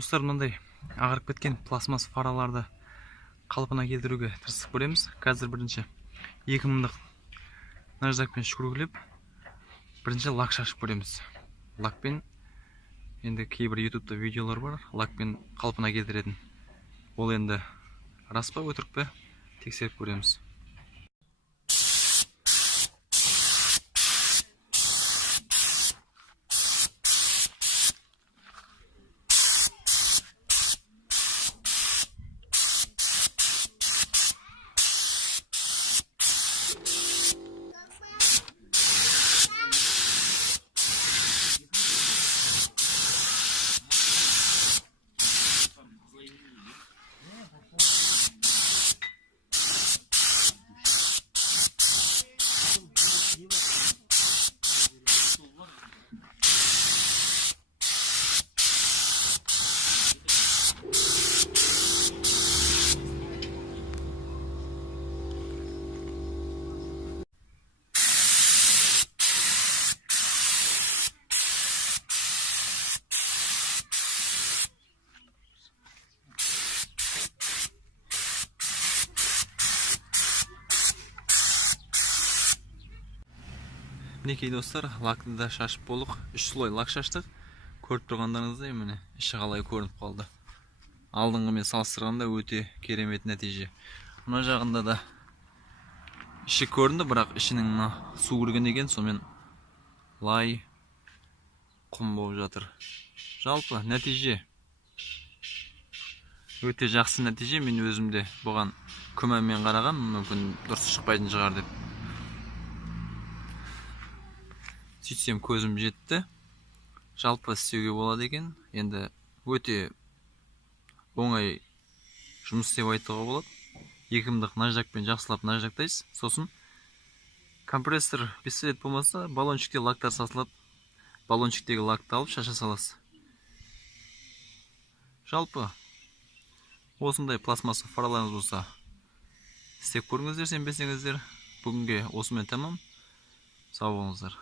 Достар, мындай ағарып кеткен пластмасс фараларды қалпына келтіруге тырысып көреміз. Қазір бірінші 2000-дық наждакпен шүргілеп, бірінші лак шашып көреміз. Лакпен енді кейбір ютубта видеолар бар, лакпен қалпына келтіретін. Ол енді рас па, өтірік пе, тексеріп көреміз. Мінекей достар, лакты да шашып болдық. 3 слой лак шаштық. Көріп тұрғандарыңыздай, міне іші қалай көрініп қалды. Алдыңғымен салыстырғанда өте керемет нәтиже. Мына жағында да іші көрінді, бірақ ішінің су кірген екен, сонымен лай құм болып жатыр. Жалпы нәтиже өте жақсы нәтиже. Мен өзімде бұған күмәнмен қараған, мүмкін дұрыс шықпайтын шығар деп. Сөйтсем көзім жетті. Жалпы істеуге болады екен. Енді өте оңай жұмыс істеп айтуға болады. 2000-дық наждакпен жақсылап наждактайсыз. Сосын компрессор пистолет болмаса, баллончикте лактар сатылады. Баллончиктегі лакты алып шаша саласыз. Жалпы осындай пластмасса фараларыңыз болса, істеп көріңіздер, сенбесеңіздер. Бүгінге осымен тамам. Сау болыңыздар.